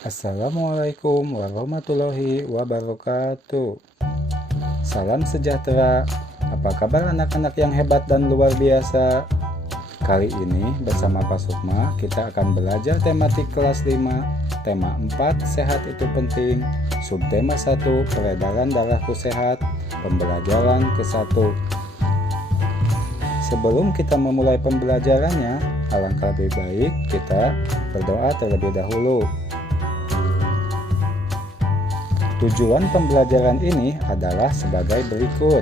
Assalamualaikum warahmatullahi wabarakatuh. Salam sejahtera. Apa kabar anak-anak yang hebat dan luar biasa? Kali ini bersama Pak Sukma kita akan belajar tematik kelas 5, tema 4 sehat itu penting, subtema 1 peredaran darahku sehat, pembelajaran ke-1. Sebelum kita memulai pembelajarannya, alangkah lebih baik kita berdoa terlebih dahulu. Tujuan pembelajaran ini adalah sebagai berikut.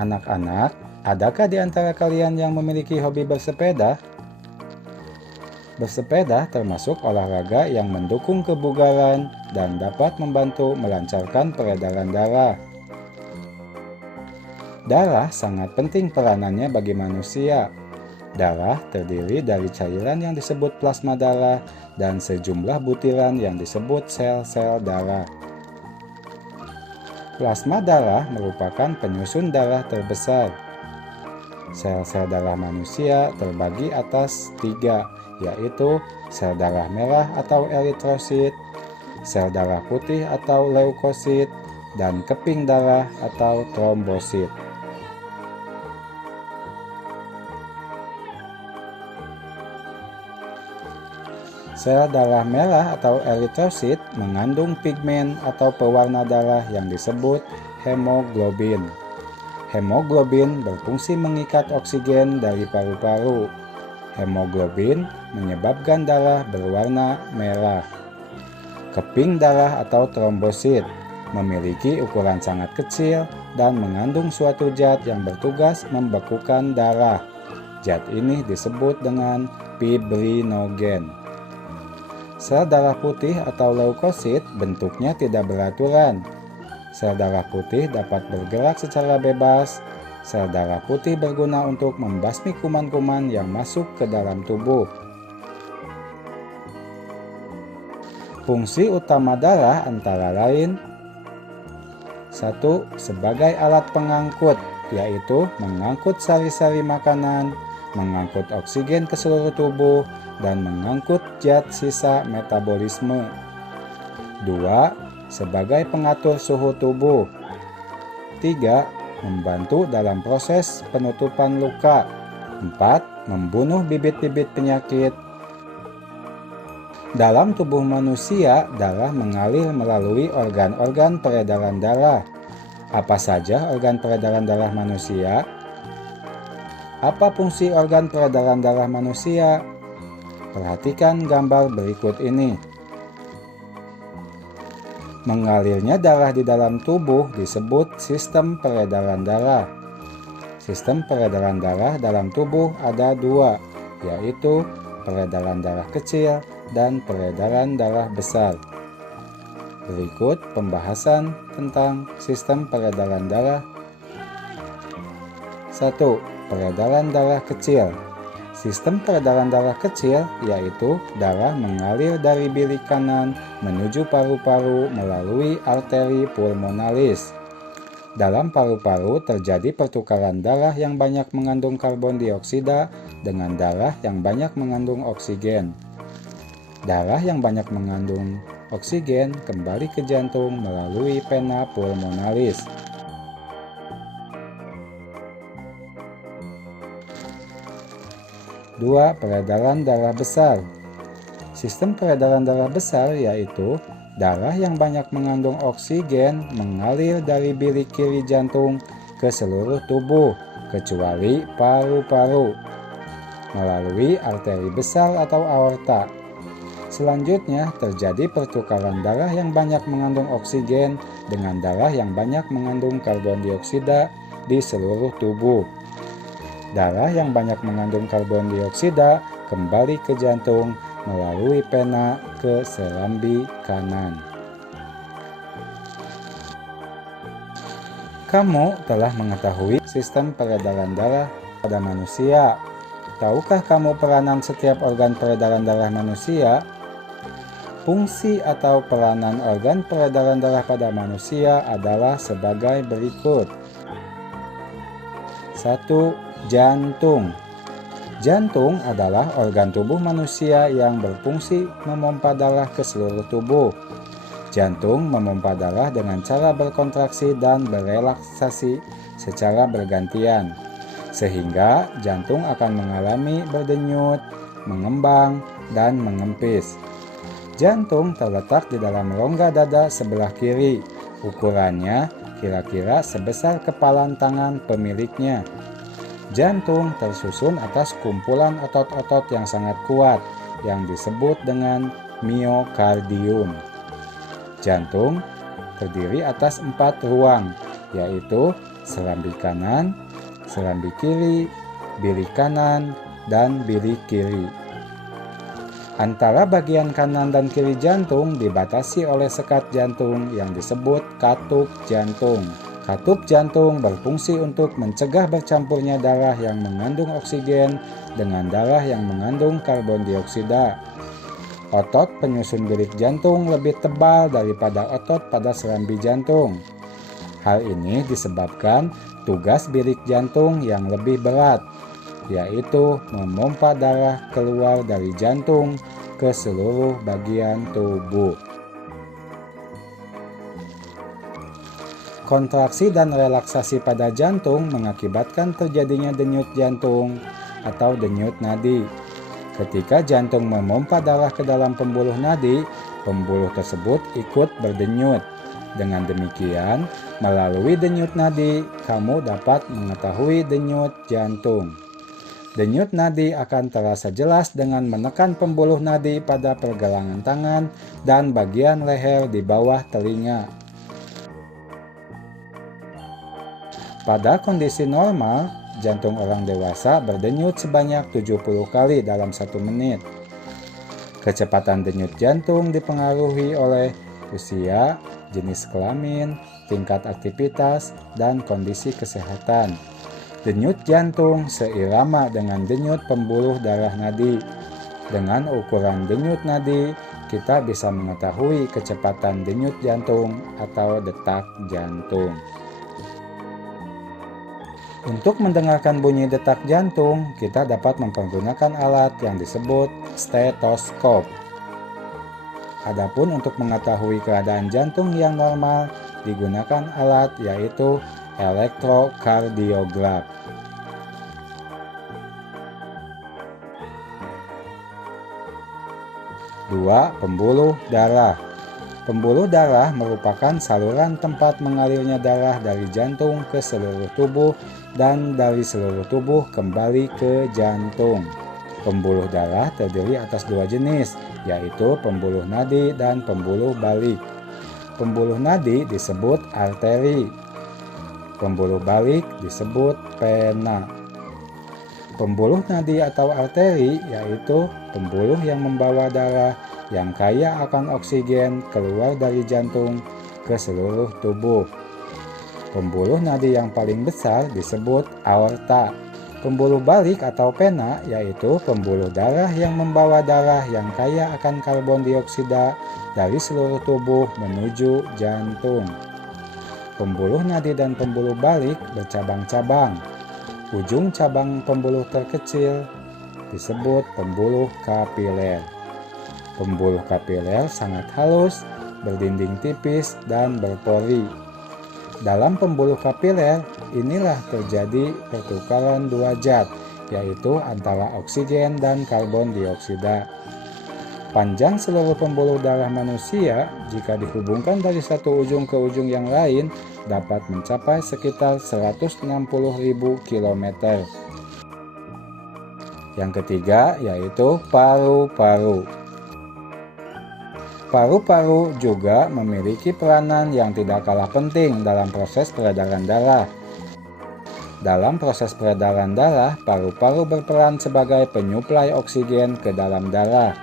Anak-anak, adakah di antara kalian yang memiliki hobi bersepeda? Bersepeda termasuk olahraga yang mendukung kebugaran dan dapat membantu melancarkan peredaran darah. Darah sangat penting peranannya bagi manusia. Darah terdiri dari cairan yang disebut plasma darah dan sejumlah butiran yang disebut sel-sel darah. Plasma darah merupakan penyusun darah terbesar. Sel-sel darah manusia terbagi atas 3, yaitu sel darah merah atau eritrosit, sel darah putih atau leukosit, dan keping darah atau trombosit. Sel darah merah atau eritrosit mengandung pigmen atau pewarna darah yang disebut hemoglobin. Hemoglobin berfungsi mengikat oksigen dari paru-paru. Hemoglobin menyebabkan darah berwarna merah. Keping darah atau trombosit memiliki ukuran sangat kecil dan mengandung suatu zat yang bertugas membekukan darah. Zat ini disebut dengan fibrinogen. Sel darah putih atau leukosit bentuknya tidak beraturan. Sel darah putih dapat bergerak secara bebas. Sel darah putih berguna untuk membasmi kuman-kuman yang masuk ke dalam tubuh. Fungsi utama darah antara lain: 1. Sebagai alat pengangkut, yaitu mengangkut sari-sari makanan, mengangkut oksigen ke seluruh tubuh, dan mengangkut zat sisa metabolisme. 2. Sebagai pengatur suhu tubuh. 3. Membantu dalam proses penutupan luka. 4. Membunuh bibit-bibit penyakit. Dalam tubuh manusia, darah mengalir melalui organ-organ peredaran darah. Apa saja organ peredaran darah manusia? Apa fungsi organ peredaran darah manusia? Perhatikan gambar berikut ini. Mengalirnya darah di dalam tubuh disebut sistem peredaran darah. Sistem peredaran darah dalam tubuh ada 2, yaitu peredaran darah kecil dan peredaran darah besar. Berikut pembahasan tentang sistem peredaran darah. 1. Peredaran darah kecil. Sistem peredaran darah kecil yaitu darah mengalir dari bilik kanan menuju paru-paru melalui arteri pulmonalis. Dalam paru-paru terjadi pertukaran darah yang banyak mengandung karbon dioksida dengan darah yang banyak mengandung oksigen. Darah yang banyak mengandung oksigen kembali ke jantung melalui vena pulmonalis. 2. Peredaran darah besar. Sistem peredaran darah besar yaitu darah yang banyak mengandung oksigen mengalir dari bilik kiri jantung ke seluruh tubuh kecuali paru-paru melalui arteri besar atau aorta. Selanjutnya terjadi pertukaran darah yang banyak mengandung oksigen dengan darah yang banyak mengandung karbon dioksida di seluruh tubuh. Darah yang banyak mengandung karbon dioksida kembali ke jantung melalui vena ke serambi kanan. Kamu telah mengetahui sistem peredaran darah pada manusia. Tahukah kamu peranan setiap organ peredaran darah manusia? Fungsi atau peranan organ peredaran darah pada manusia adalah sebagai berikut. 1. Jantung. Jantung adalah organ tubuh manusia yang berfungsi memompa darah ke seluruh tubuh. Jantung memompa darah dengan cara berkontraksi dan berelaksasi secara bergantian, sehingga jantung akan mengalami berdenyut, mengembang, dan mengempis. Jantung terletak di dalam rongga dada sebelah kiri. Ukurannya kira-kira sebesar kepalan tangan pemiliknya. Jantung tersusun atas kumpulan otot-otot yang sangat kuat yang disebut dengan miokardium. Jantung terdiri atas 4 ruang, yaitu serambi kanan, serambi kiri, bilik kanan, dan bilik kiri. Antara bagian kanan dan kiri jantung dibatasi oleh sekat jantung yang disebut katup jantung. Katup jantung berfungsi untuk mencegah bercampurnya darah yang mengandung oksigen dengan darah yang mengandung karbon dioksida. Otot penyusun bilik jantung lebih tebal daripada otot pada serambi jantung. Hal ini disebabkan tugas bilik jantung yang lebih berat, yaitu memompa darah keluar dari jantung ke seluruh bagian tubuh. Kontraksi dan relaksasi pada jantung mengakibatkan terjadinya denyut jantung atau denyut nadi. Ketika jantung memompa darah ke dalam pembuluh nadi, pembuluh tersebut ikut berdenyut. Dengan demikian, melalui denyut nadi, kamu dapat mengetahui denyut jantung. Denyut nadi akan terasa jelas dengan menekan pembuluh nadi pada pergelangan tangan dan bagian leher di bawah telinga. Pada kondisi normal, jantung orang dewasa berdenyut sebanyak 70 kali dalam 1 menit. Kecepatan denyut jantung dipengaruhi oleh usia, jenis kelamin, tingkat aktivitas, dan kondisi kesehatan. Denyut jantung seirama dengan denyut pembuluh darah nadi. Dengan ukuran denyut nadi, kita bisa mengetahui kecepatan denyut jantung atau detak jantung. Untuk mendengarkan bunyi detak jantung, kita dapat mempergunakan alat yang disebut stetoskop. Adapun untuk mengetahui keadaan jantung yang normal, digunakan alat yaitu elektrokardiograf. Dua, pembuluh darah. Pembuluh darah merupakan saluran tempat mengalirnya darah dari jantung ke seluruh tubuh dan dari seluruh tubuh kembali ke jantung. Pembuluh darah terdiri atas 2 jenis, yaitu pembuluh nadi dan pembuluh balik. Pembuluh nadi disebut arteri. Pembuluh balik disebut vena. Pembuluh nadi atau arteri yaitu pembuluh yang membawa darah yang kaya akan oksigen keluar dari jantung ke seluruh tubuh. Pembuluh nadi yang paling besar disebut aorta. Pembuluh balik atau vena yaitu pembuluh darah yang membawa darah yang kaya akan karbon dioksida dari seluruh tubuh menuju jantung. Pembuluh nadi dan pembuluh balik bercabang-cabang. Ujung cabang pembuluh terkecil disebut pembuluh kapiler. Pembuluh kapiler sangat halus, berdinding tipis, dan berpori. Dalam pembuluh kapiler, inilah terjadi pertukaran 2 zat, yaitu antara oksigen dan karbon dioksida. Panjang seluruh pembuluh darah manusia, jika dihubungkan dari satu ujung ke ujung yang lain, dapat mencapai sekitar 160.000 km. Yang ketiga, yaitu paru-paru. Paru-paru juga memiliki peranan yang tidak kalah penting dalam proses peredaran darah. Dalam proses peredaran darah, paru-paru berperan sebagai penyuplai oksigen ke dalam darah.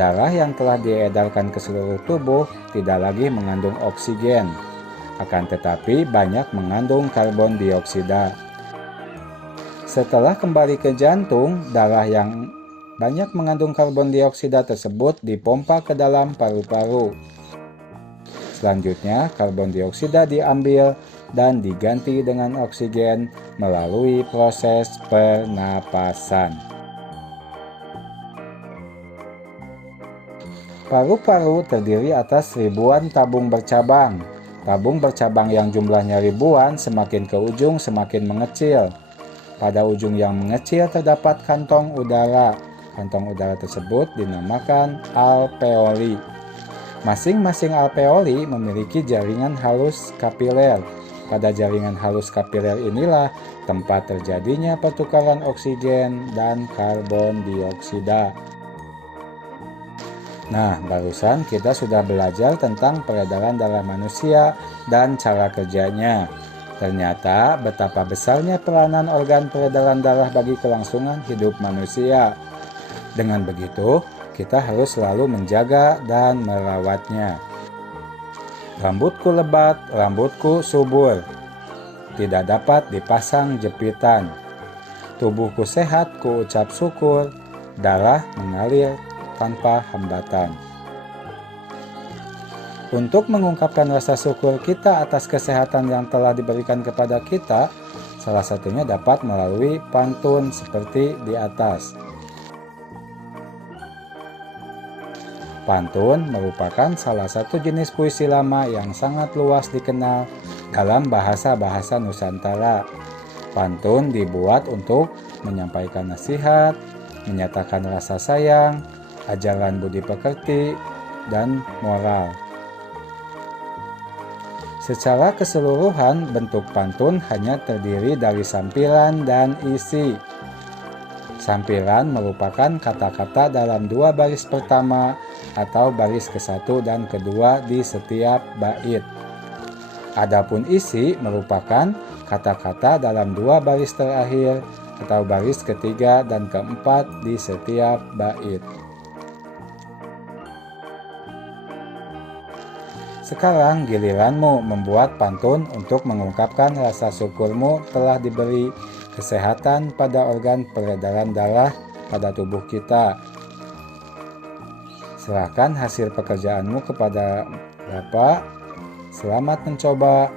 Darah yang telah diedarkan ke seluruh tubuh tidak lagi mengandung oksigen, akan tetapi banyak mengandung karbon dioksida. Setelah kembali ke jantung, darah yang banyak mengandung karbon dioksida tersebut dipompa ke dalam paru-paru. Selanjutnya, karbon dioksida diambil dan diganti dengan oksigen melalui proses pernapasan. Paru-paru terdiri atas ribuan tabung bercabang. Tabung bercabang yang jumlahnya ribuan semakin ke ujung semakin mengecil. Pada ujung yang mengecil terdapat kantong udara. Kantong udara tersebut dinamakan alveoli. Masing-masing alveoli memiliki jaringan halus kapiler. Pada jaringan halus kapiler inilah tempat terjadinya pertukaran oksigen dan karbon dioksida. Nah, barusan kita sudah belajar tentang peredaran darah manusia dan cara kerjanya. Ternyata betapa besarnya peranan organ peredaran darah bagi kelangsungan hidup manusia. Dengan begitu, kita harus selalu menjaga dan merawatnya. Rambutku lebat, rambutku subur. Tidak dapat dipasang jepitan. Tubuhku sehat, ku ucap syukur. Darah mengalir tanpa hambatan. Untuk mengungkapkan rasa syukur kita atas kesehatan yang telah diberikan kepada kita, salah satunya dapat melalui pantun seperti di atas. Pantun merupakan salah satu jenis puisi lama yang sangat luas dikenal dalam bahasa-bahasa Nusantara. Pantun dibuat untuk menyampaikan nasihat, menyatakan rasa sayang, ajaran budi pekerti, dan moral. Secara keseluruhan, bentuk pantun hanya terdiri dari sampiran dan isi. Sampiran merupakan kata-kata dalam dua baris pertama atau baris ke-1 dan kedua di setiap bait. Adapun isi merupakan kata-kata dalam dua baris terakhir atau baris ketiga dan keempat di setiap bait. Sekarang giliranmu membuat pantun untuk mengungkapkan rasa syukurmu telah diberi kesehatan pada organ peredaran darah pada tubuh kita. Serahkan hasil pekerjaanmu kepada Bapak. Selamat mencoba.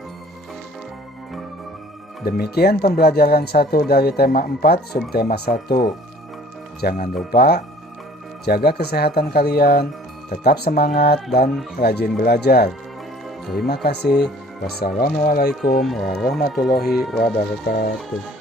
Demikian pembelajaran 1 dari tema 4 subtema 1. Jangan lupa jaga kesehatan kalian. Tetap semangat dan rajin belajar. Terima kasih. Wassalamualaikum warahmatullahi wabarakatuh.